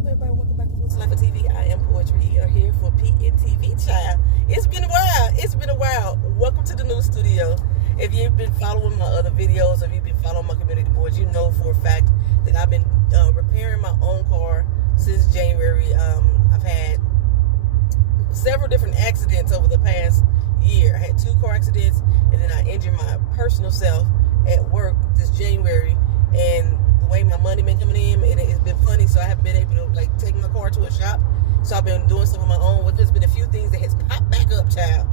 up, everybody? Welcome back to What's Life on TV. I am Poetry. You are here for PNTV, child. It's been a while. It's been a while. Welcome to the new studio. If you've been following my other videos, if you've been following my community boards, you know for a fact that I've been repairing my own car since January. I've had several different accidents over the past year. I had 2 car accidents, and then I injured my personal self at work this January. And the way my money been coming in, it's been funny, so I haven't been able to take my car to a shop. So I've been doing stuff on my own. Well, there's been a few things that has popped back up, child,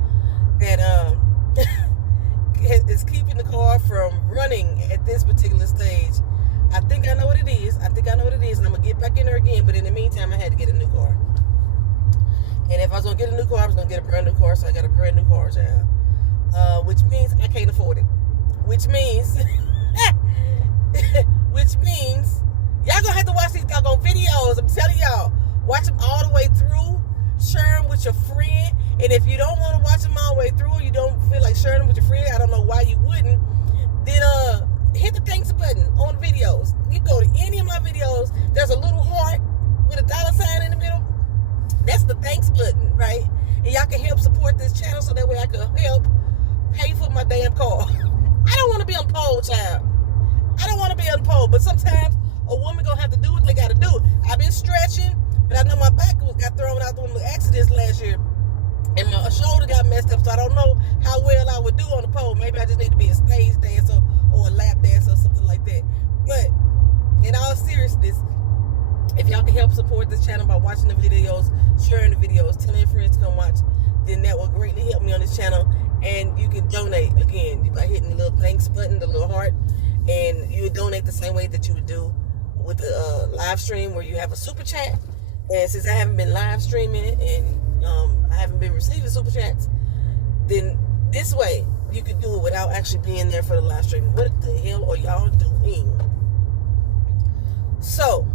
that is keeping the car from running at this particular stage. I think I know what it is. And I'm gonna get back in there again. But in the meantime, I had to get a new car. And if I was gonna get a new car, I was gonna get a brand new car. So I got a brand new car, child. Which means I can't afford it. Which means y'all gonna have to watch these doggone videos. I'm telling y'all, watch them all the way through, share them with your friend. And if you don't want to watch them all the way through, or you don't feel like sharing them with your friend, I don't know why you wouldn't, then hit the thanks button on the videos. You go to any of my videos, there's a little heart with a $ in the middle. That's the thanks button, right? And y'all can help support this channel so that way I can help pay for my damn car. I don't want to be on pole, child. I don't want to be on pole, but sometimes a woman gonna have to do what they gotta do. I've been stretching, but I know my back got thrown out one of the accidents last year, and my shoulder got messed up, so I don't know how well I would do on the pole. Maybe I just need to be a stage dancer or a lap dancer or something like that. But in all seriousness, if y'all can help support this channel by watching the videos, sharing the videos, telling your friends to come watch, then that will greatly help me on this channel. And you can donate, again, by hitting the little thanks button, the little heart, and you would donate the same way that you would do with the live stream, where you have a super chat. And since I haven't been live streaming and I haven't been receiving super chats, then this way you can do it without actually being there for the live stream. What the hell are y'all doing? So,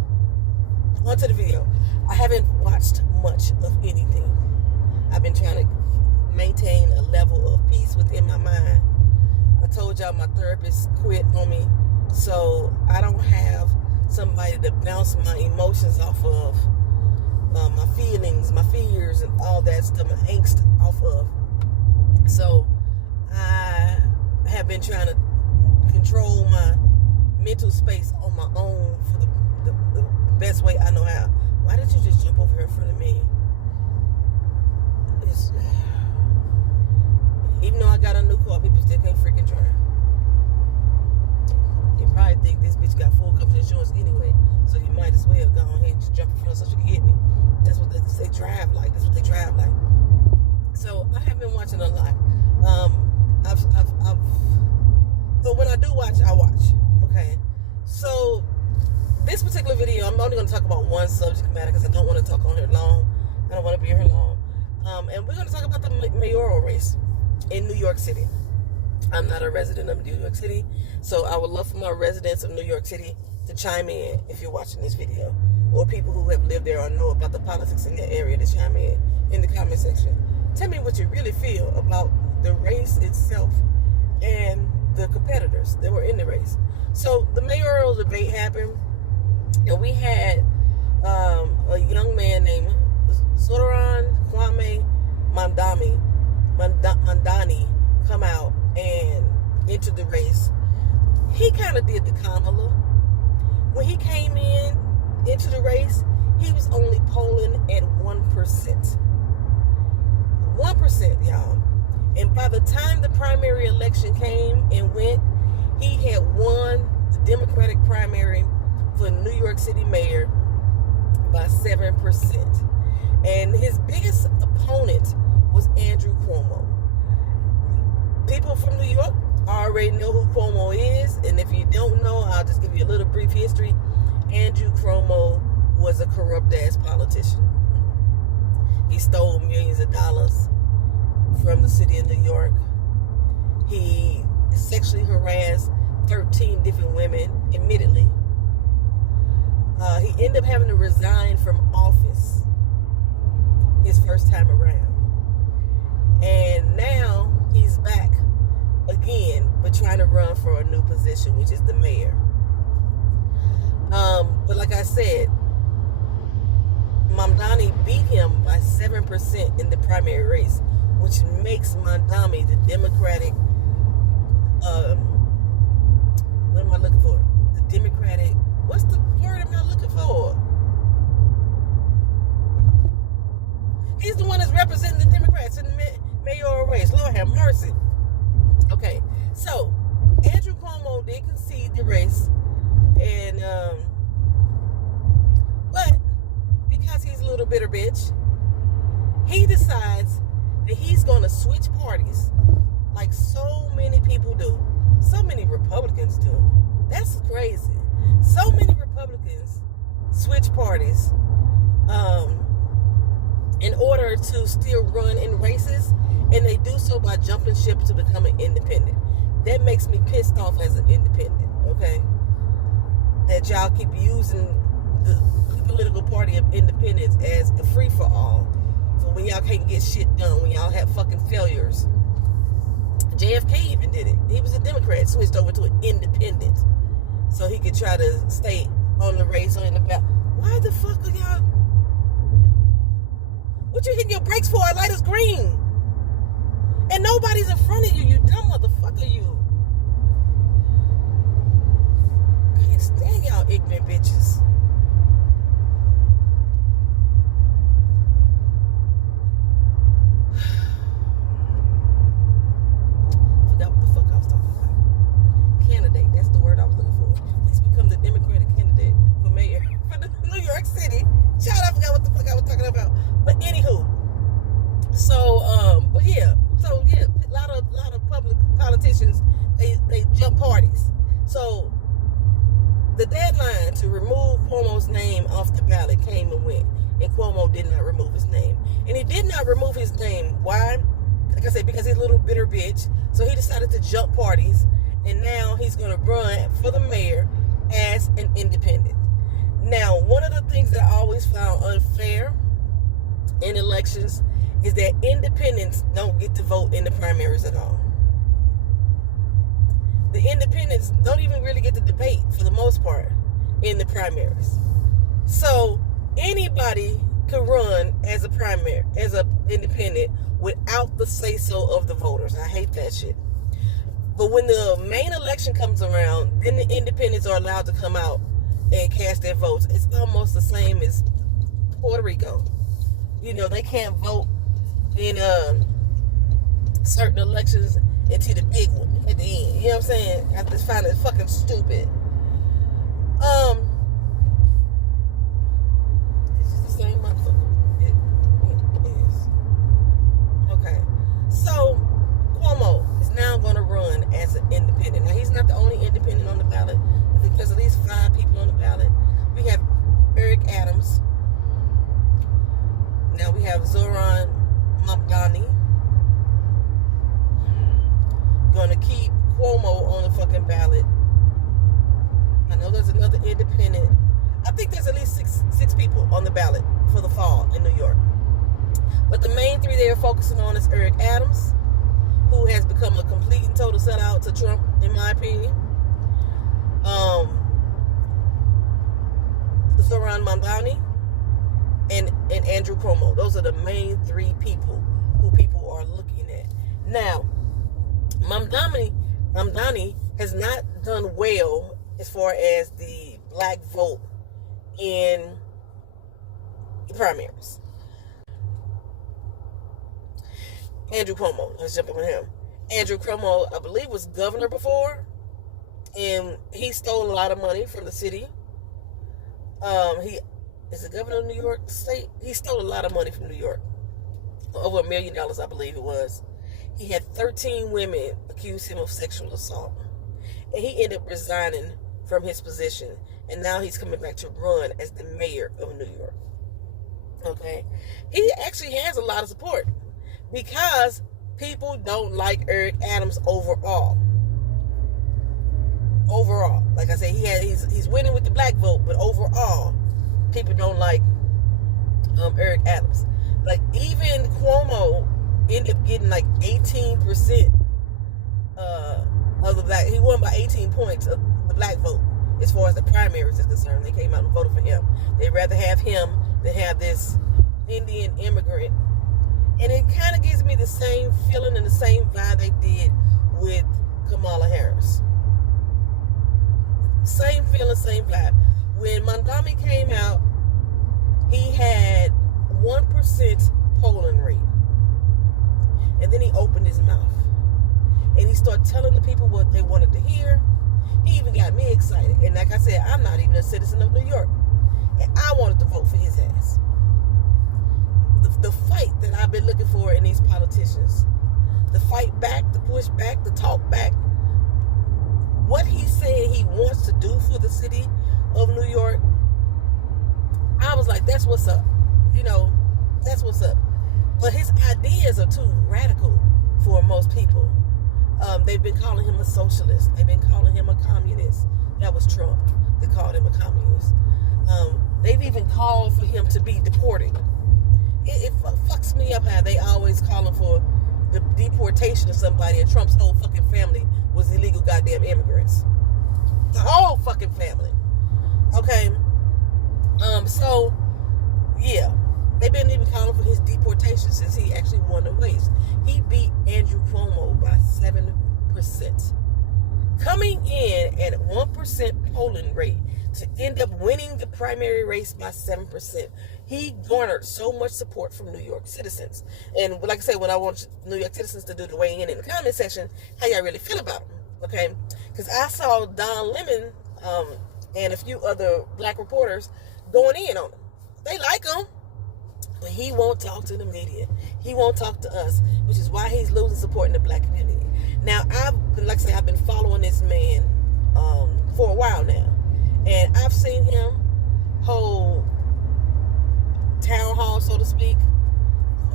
on to the video. I haven't watched much of anything. I've been trying to maintain a level of peace within my mind. I told y'all my therapist quit on me, so I don't have somebody to bounce my emotions off of, my feelings, my fears, and all that stuff, my angst off of. So I have been trying to control my mental space on my own for the best way I know how. Why did you just jump over here in front of me? Even though I got a new car, people still can't freaking drive. You probably think this bitch got full coverage insurance anyway, so you might as well go ahead and just jump in front so she can hit me. That's what they drive like. That's what they drive like. So I have been watching a lot. But when I do watch, I watch. Okay. So this particular video, I'm only going to talk about one subject matter because I don't want to talk on here long. I don't want to be here long. And we're going to talk about the mayoral race in New York City. I'm not a resident of New York City, so I would love for my residents of New York City to chime in if you're watching this video, or people who have lived there or know about the politics in that area to chime in the comment section. Tell me what you really feel about the race itself and the competitors that were in the race. So the mayoral debate happened, and we had a young man named Cuomo Mamdani come out and enter the race. He kind of did the Kamala. When he came into the race, he was only polling at 1%. 1%, y'all. And by the time the primary election came and went, he had won the Democratic primary for New York City mayor by 7%. And his biggest opponent was Andrew Cuomo. People from New York already know who Cuomo is, and if you don't know, I'll just give you a little brief history. Andrew Cuomo was a corrupt-ass politician. He stole millions of dollars from the city of New York. He sexually harassed 13 different women, admittedly. He ended up having to resign from office his first time around. And now he's back again, but trying to run for a new position, which is the mayor. But like I said, Mamdani beat him by 7% in the primary race, which makes Mamdani the Democratic, what am I looking for? The Democratic, what's the word am I looking for? He's the one that's representing the Democrats in the mayoral race. Lord have mercy. Okay, so Andrew Cuomo did concede the race, and but because he's a little bitter bitch, he decides that he's going to switch parties, like so many people do, so many Republicans do. That's crazy. So many Republicans switch parties in order to still run in races, and they do so by jumping ship to become an independent. That makes me pissed off as an independent, okay? That y'all keep using the political party of independence as a free-for-all for when y'all can't get shit done, when y'all have fucking failures. JFK even did it. He was a Democrat, switched over to an independent so he could try to stay on the race or in the ballot. Why the fuck are y'all... What you hitting your brakes for? Light is green. And nobody's in front of you, you dumb motherfucker, you. I can't stand y'all ignorant bitches. Forgot what the fuck I was talking about. Candidate, that's the word I was looking for. Please become the Democratic candidate for mayor for the New York City. Child, I forgot what the fuck I was talking about. But anywho, so yeah, a lot of public politicians, they jump parties. So the deadline to remove Cuomo's name off the ballot came and went, and Cuomo did not remove his name. And he did not remove his name. Why? Like I said, because he's a little bitter bitch. So he decided to jump parties, and now he's going to run for the mayor as an independent. Now, one of the things that I always found unfair in elections is that independents don't get to vote in the primaries at all. The independents don't even really get to debate for the most part in the primaries. So anybody can run as an independent without the say-so of the voters. I hate that shit. But when the main election comes around, then the independents are allowed to come out and cast their votes. It's almost the same as Puerto Rico. You know, they can't vote in certain elections until the big one at the end. You know what I'm saying? I just find it fucking stupid. It's just the same motherfucker. It is. Okay. So Cuomo is now going to run as an independent. Now, he's not the only independent on the ballot. I think there's at least 5 people on the ballot. We have Eric Adams. Now we have Zoran Mamdani. Gonna keep Cuomo on the fucking ballot. I know there's another independent. I think there's at least six people on the ballot for the fall in New York. But the main 3 they are focusing on is Eric Adams, who has become a complete and total sellout to Trump, in my opinion. Zoran Mamdani and Andrew Cuomo. Those are the main 3 people who people are looking at. Now, Mamdani has not done well as far as the black vote in the primaries. Andrew Cuomo, let's jump on him. Andrew Cuomo, I believe, was governor before, and he stole a lot of money from the city. He is the governor of New York State. He stole a lot of money from New York, over $1 million, I believe it was. He had 13 women accuse him of sexual assault, and he ended up resigning from his position, and now he's coming back to run as the mayor of New York. Okay, he actually has a lot of support because people don't like Eric Adams overall. Like I said, he's winning with the black vote, but overall, people don't like Eric Adams. Like, even Cuomo ended up getting like 18% of the black. He won by 18 points of the black vote as far as the primaries is concerned. They came out and voted for him. They'd rather have him to have this Indian immigrant. And it kind of gives me the same feeling and the same vibe they did with Kamala Harris. Same feeling, same vibe. When Mamdani came out, he had 1% polling rate. And then he opened his mouth. And he started telling the people what they wanted to hear. He even got me excited. And like I said, I'm not even a citizen of New York. And I wanted to vote for his ass. The fight that I've been looking for in these politicians. The fight back, the push back, the talk back. What he said he wants to do for the city of New York, I was like, that's what's up. You know, that's what's up. But his ideas are too radical for most people. They've been calling him a socialist. They've been calling him a communist. That was Trump. They called him a communist. They've even called for him to be deported. It fucks me up how they always calling for the deportation of somebody, and Trump's whole fucking family was illegal goddamn immigrants. The whole fucking family. Okay. So, yeah. They've been even calling for his deportation since he actually won the race. He beat Andrew Cuomo by 7%. Coming in at 1% polling rate to end up winning the primary race by 7%. He garnered so much support from New York citizens. And like I said, when I want New York citizens to do the weighing in the comment section, how y'all really feel about him, okay? Because I saw Don Lemon and a few other black reporters going in on him. They like him, but he won't talk to the media. He won't talk to us, which is why he's losing support in the black community. Now, I've been following this man for a while now. And I've seen him hold town hall, so to speak,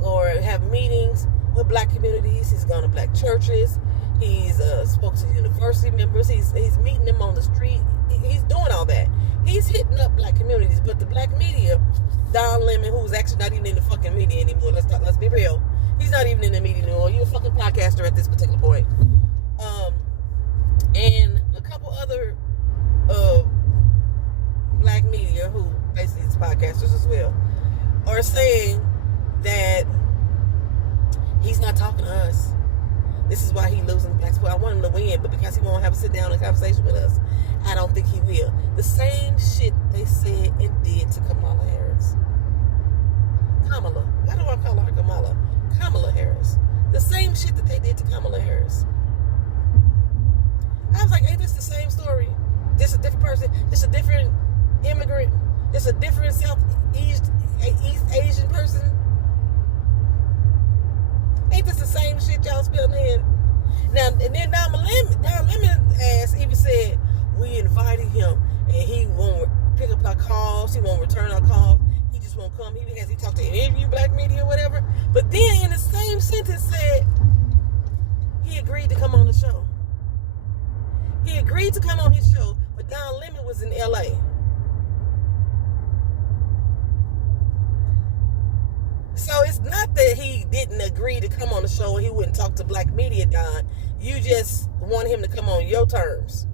or have meetings with black communities. He's gone to black churches. He's spoke to university members. He's meeting them on the street. He's doing all that. He's hitting up black communities. But the black media, Don Lemon, who's actually not even in the fucking media anymore, let's be real. He's not even in the media anymore. You're a fucking podcaster at this particular point. And a couple other black media, who basically is podcasters as well, are saying that he's not talking to us. This is why he's losing black support. I want him to win, but because he won't have a sit down and conversation with us, I don't think he will. The same shit they said and did to Kamala Harris. Kamala. Why do I call her Kamala? Kamala Harris. The same shit that they did to Kamala Harris. I was like, ain't this the same story? This a different person. This a different immigrant. This a different East Asian person. Ain't this the same shit y'all spilling in? Now, and then Don Lemon ass even said, we invited him and he won't pick up our calls. He won't return our calls. He just won't come. He talked to any of you black media or whatever. But then in the same sentence said he agreed to come on the show. He agreed to come on his show, but Don Lemon was in LA. So it's not that he didn't agree to come on the show and he wouldn't talk to black media, Don. You just want him to come on your terms.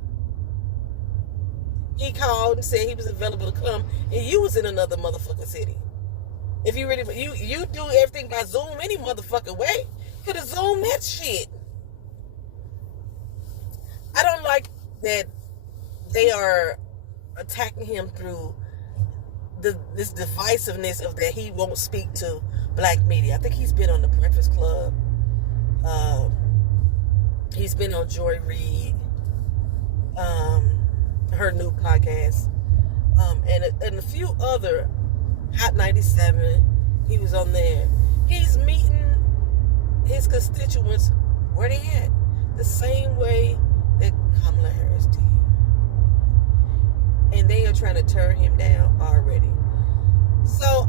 He called and said he was available to come, and you was in another motherfucking city. If you really, you do everything by Zoom any motherfucking way. You could have Zoomed that shit. I don't like that they are attacking him through this divisiveness of that he won't speak to black media. I think he's been on the Breakfast Club. He's been on Joy Reid, her new podcast, and a few other, Hot 97. He was on there. He's meeting his constituents where they at, the same way that Kamala Harris did. And they are trying to turn him down already. So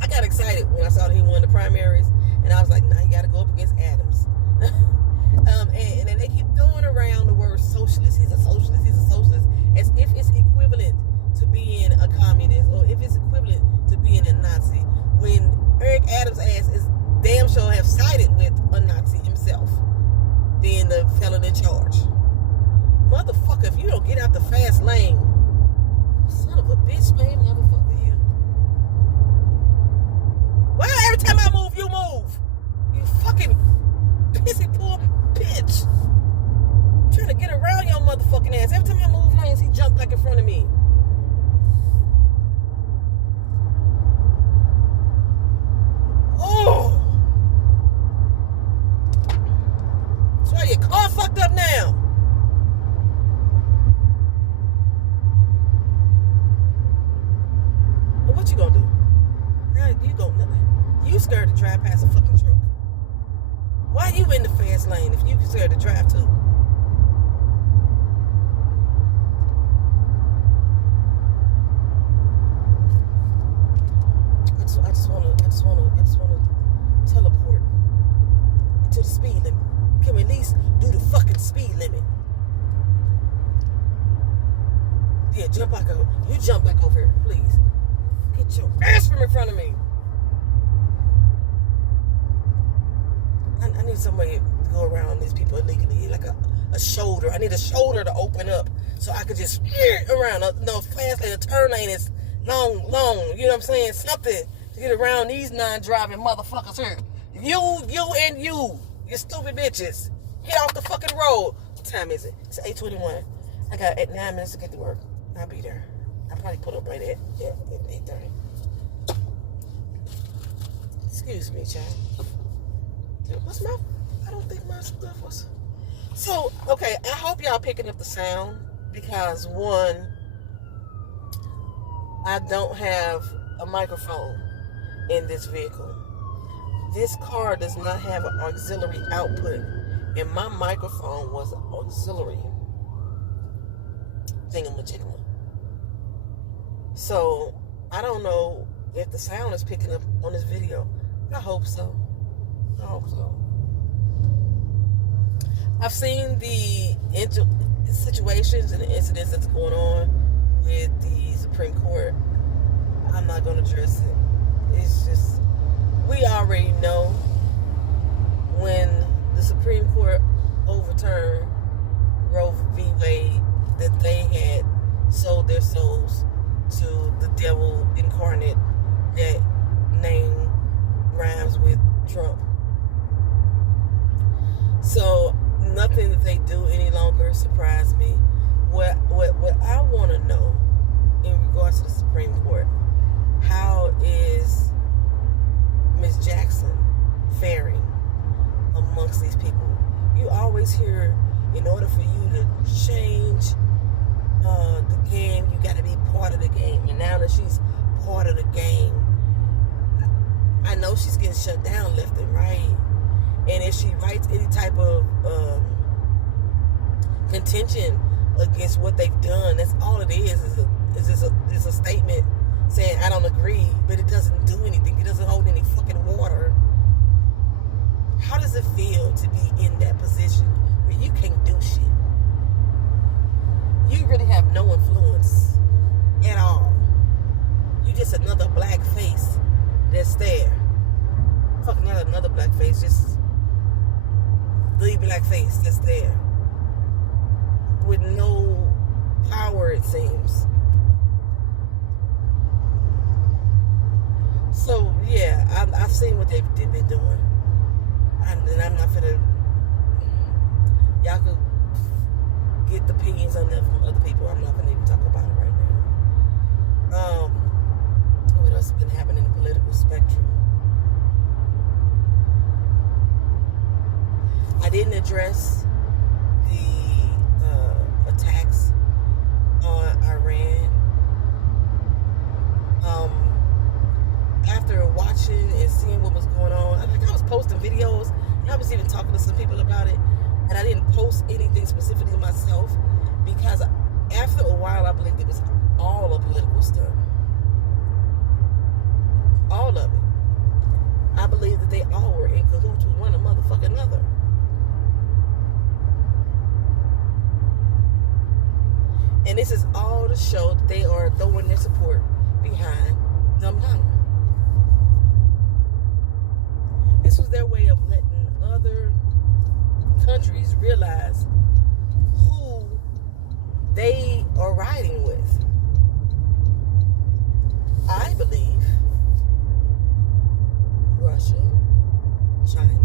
I got excited when I saw that he won the primaries, and I was like, nah, you got to go up against Adams. And then they keep throwing around the word socialist. He's a socialist. He's a socialist, as if it's equivalent to being a communist, or if it's equivalent to being a Nazi. When Eric Adams' ass is damn sure have sided with a Nazi himself, being the felon in charge. Motherfucker, if you don't get out the fast lane, Son of a bitch, man, motherfucker, you. Why every time I move, you move? You fucking pissy poor bitch. I'm trying to get around your motherfucking ass. Every time I move lanes, he jump back in front of me. Oh! That's why your car fucked up now. Well, what you gonna do? Now you scared to drive past a fucking truck. Why you in the fast lane if you scared to drive too? I just wanna teleport to the speed limit. Can we at least do the fucking speed limit? Yeah, jump back over. You jump back over here, please. Get your ass from in front of me. I need somebody to go around these people illegally, like a shoulder. I need a shoulder to open up so I could just around. No, fast lane, the turn lane is long. You know what I'm saying? Something to get around these non-driving motherfuckers here. You stupid bitches. Get off the fucking road. What time is it? It's 8:21. I got 9 minutes to get to work. I'll be there. I'll probably put up right at 8:30. Excuse me, child. I don't think my stuff was. So, okay, I hope y'all picking up the sound because one, I don't have a microphone in this vehicle. This car does not have an auxiliary output, and my microphone was an auxiliary thingamajigma. So, I don't know if the sound is picking up on this video. I hope so. I've seen the situations and the incidents that's going on with the Supreme Court. I'm not going to address it. It's just, we already know when the Supreme Court overturned Roe v. Wade that they had sold their souls to the devil incarnate that name rhymes with Trump. So nothing that they do any longer surprised me. What I want to know in regards to the Supreme Court, how is Ms. Jackson faring amongst these people? You always hear, in order for you to change the game, you got to be part of the game. And now that she's part of the game, I know she's getting shut down left and right. And if she writes any type of contention against what they've done, that's all it is a statement saying I don't agree, but it doesn't do anything. It doesn't hold any fucking water. How does it feel to be in that position where you can't do shit? You really have no influence at all. You just another black face that's there. Fucking not another black face, just the black face that's there with no power, it seems. So yeah, I've seen what they've been doing, and I'm not gonna. Y'all could get the opinions on that from other people. I'm not gonna even talk about it right now. What else has been happening in the political spectrum? I didn't address the attacks on Iran. After watching and seeing what was going on, I was posting videos, and I was even talking to some people about it, and I didn't post anything specifically myself because after a while I believed it was all a political stunt. All of it. I believe that they all were in cahoots with one another. And this is all to show that they are throwing their support behind Mamdani. This was their way of letting other countries realize who they are riding with. I believe Russia, China,